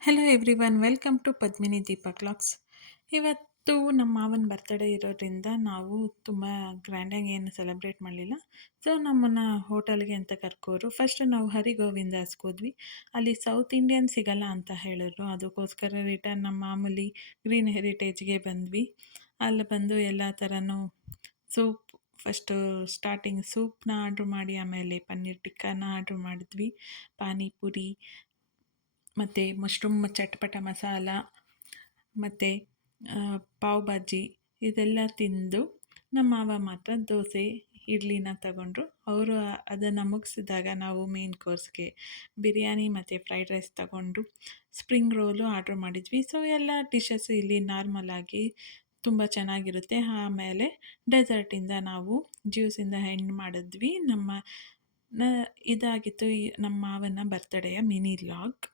Hello everyone, welcome to Padmini Deepa classes. ಇವತ್ತು ನಮ್ಮ ಮಾವನ ಬರ್ತಡೇ ಇರೋದ್ರಿಂದ ನಾವು ತುಂಬ ಗ್ರ್ಯಾಂಡಾಗಿ ಏನು ಸೆಲೆಬ್ರೇಟ್ ಮಾಡಲಿಲ್ಲ. ಸೊ ನಮ್ಮನ್ನು ಹೋಟೆಲ್ಗೆ ಅಂತ ಕರ್ಕೋರು. ಫಸ್ಟ್ ನಾವು ಹರಿಗೋವಿಂದಾಸ್ಗೆ ಹೋದ್ವಿ. ಅಲ್ಲಿ ಸೌತ್ ಇಂಡಿಯನ್ ಸಿಗಲ್ಲ ಅಂತ ಹೇಳಿದ್ರು. ಅದಕ್ಕೋಸ್ಕರ ರಿಟರ್ನ್ ನಮ್ಮ ಮಾಮೂಲಿ ಗ್ರೀನ್ ಹೆರಿಟೇಜ್ಗೆ ಬಂದ್ವಿ. ಅಲ್ಲಿ ಬಂದು ಎಲ್ಲ ಥರನೂ ಸೂಪ್, ಫಸ್ಟು ಸ್ಟಾರ್ಟಿಂಗ್ ಸೂಪ್ನ ಆರ್ಡ್ರ್ ಮಾಡಿ, ಆಮೇಲೆ ಪನ್ನೀರ್ ಟಿಕ್ಕಾನ ಆರ್ಡ್ರ್ ಮಾಡಿದ್ವಿ, ಪಾನಿಪುರಿ ಮತ್ತು ಮಶ್ರೂಮ್ ಚಟ್ಪಟ ಮಸಾಲ ಮತ್ತು ಪಾವ್ ಭಾಜಿ ಇದೆಲ್ಲ ತಿಂದು ನಮ್ಮ ಮಾವ ಮಾತ್ರ ದೋಸೆ ಇಡ್ಲಿನ ತಗೊಂಡ್ರು. ಅವರು ಅದನ್ನು ಮುಗಿಸಿದಾಗ ನಾವು ಮೇನ್ ಕೋರ್ಸ್ಗೆ ಬಿರಿಯಾನಿ ಮತ್ತು ಫ್ರೈಡ್ ರೈಸ್ ತಗೊಂಡು ಸ್ಪ್ರಿಂಗ್ ರೋಲು ಆರ್ಡ್ರ್ ಮಾಡಿದ್ವಿ. ಸೊ ಎಲ್ಲ ಡಿಶಸ್ ಇಲ್ಲಿ ನಾರ್ಮಲಾಗಿ ತುಂಬ ಚೆನ್ನಾಗಿರುತ್ತೆ. ಆಮೇಲೆ ಡೆಸರ್ಟಿಂದ ನಾವು ಜ್ಯೂಸಿಂದ ಎಂಡ್ ಮಾಡಿದ್ವಿ. ಇದಾಗಿತ್ತು ನಮ್ಮ ಮಾವನ ಬರ್ತಡೆಯ ಮಿನಿ ಲಾಗ್.